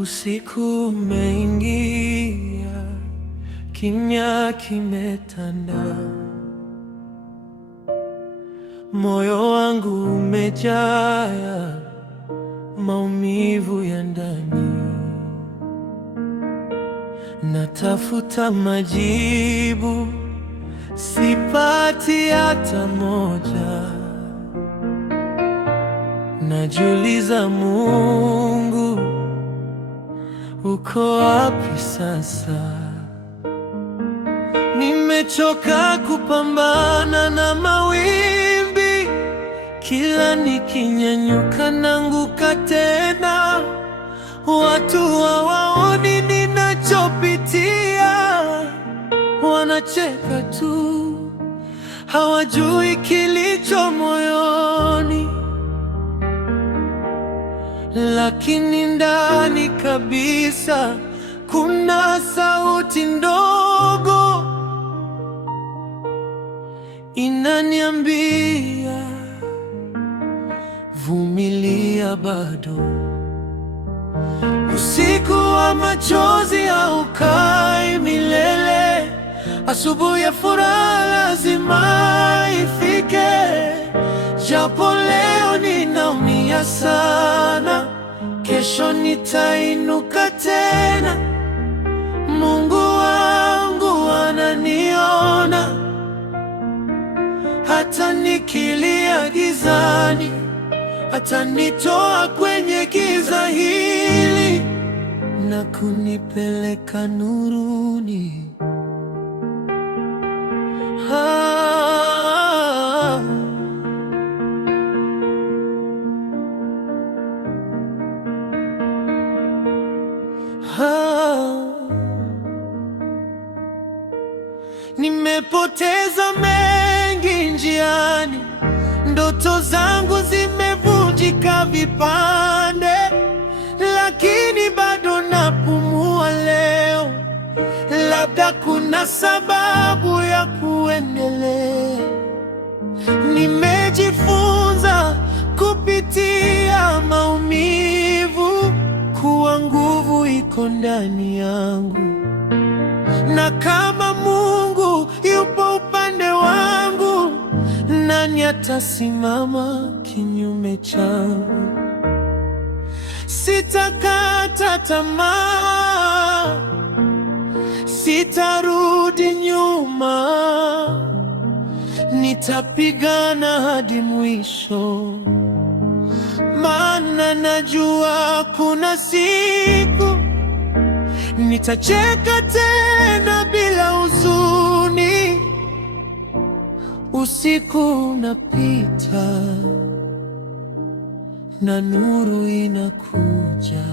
Usiku umeingia, kimya kimetanda, moyo wangu umejaa maumivu ya ndani. Natafuta majibu, sipati hata moja. Najiuliza, Mungu uko wapi sasa? Nimechoka kupambana na mawimbi, kila nikinyanyuka naanguka tena. Watu hawaoni ninachopitia, wanacheka tu, hawajui kilicho moyoni. Lakini ndani kabisa kuna sauti ndogo inaniambia, vumilia bado. Usiku wa machozi haukai milele, asubuhi ya furaha lazima ifike. Japo leo ninaumia sana, kesho nitainuka tena. Mungu wangu ananiona, hata nikilia gizani, atanitoa kwenye giza hili na kunipeleka nuruni. Nimepoteza mengi njiani, ndoto zangu zimevunjika vipande, lakini bado napumua leo. Labda kuna sababu ya kuendelea. Nimejifunza kupitia maumivu kuwa nguvu iko ndani yangu, na kama Mungu yupo upande wangu, nani atasimama kinyume changu? Sitakata tamaa, sitarudi nyuma, nitapigana hadi mwisho, maana najua kuna siku nitacheka tena bila huzuni. Usiku unapita na nuru inakuja.